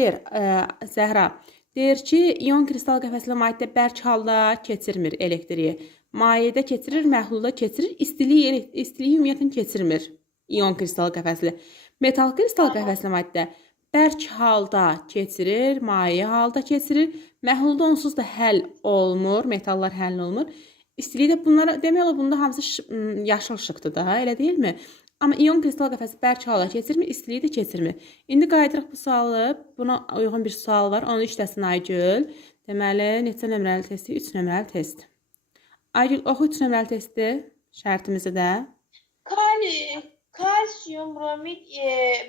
Deyir, Zəhra, deyir ki, ion kristal qəfəsli mayedə bərk halda keçirmir elektriyi. Mayedə keçirir, məhlulda keçirir, istiliyi ümumiyyətlə keçirmir. İon kristal qəfəsli. Metal kristal qəfəsli maddə bərk halda keçirir, maye halda keçirir. Məhlulda onsuz da həll olmur, metallar həll olmur. İstiliyi də bunlara, demək olar bunda hamısı yaşıl işıqdır da, elə deyilmi? Amma ion kristal qəfəsi bərk halda keçirmir, istiliyi də keçirmir. İndi qayıdırıq bu sualı. Buna uyğun bir sual var. Onu işləsin Aygül. Deməli, neçə nömrəli testi? 3 nömrəli test. Aygül, oxu 3 nömrəli testi. Şərtimizi də. Kalsiyum, bromid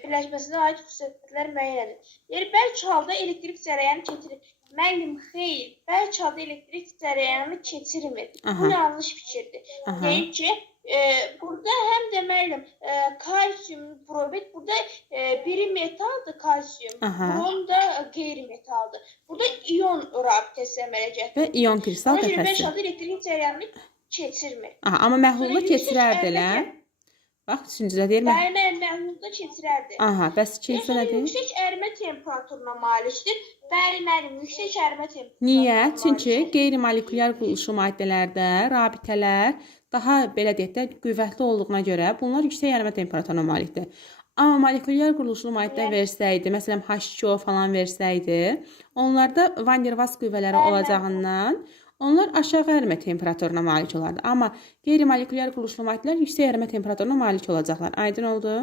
birləşməsinə aid xüsusiyyətlər müəyyən edilir. Yəni, bərk halda elektrik cərəyanı keçirir. Müəllim, xeyr, bərk halda elektrik cərəyanı keçirmir. Bu yanlış fikirdir. Deyir ki, burada həm də müəllim, kalsiyum, bromid, burada biri metaldır kalsiyum, brom da qeyri-metaldır. Burada ion rabitəsi əmələ gətirir. Və ion kristal qəfəsi. Bərk halda elektrik cərəyanı keçirmir. Amma məhlulda keçirərdi elə. Bax, üçüncüdə deyir. Bəli, məhlulda keçirərdi. Bəs ikincisi nədir? Yüksək ərimə temperaturuna malikdir. Bəli, müəllim, yüksək ərimə temperaturuna Niyə? Çünki qeyri-molekulyar quruluşlu maddələrdə rabitələr daha, belə deyək də, qüvvətli olduğuna görə bunlar yüksək ərimə temperaturuna malikdir. Amma molekulyar quruluşlu maddə versəydi, məsələn H2O falan versəydi, onlarda Van der Waals qüvvələri olacağından onlar aşağı ərimə temperaturuna malik olardı. Amma qeyri-molekulyar quruluşlu maddələr yüksək ərimə temperaturuna malik olacaqlar. Aydın oldu?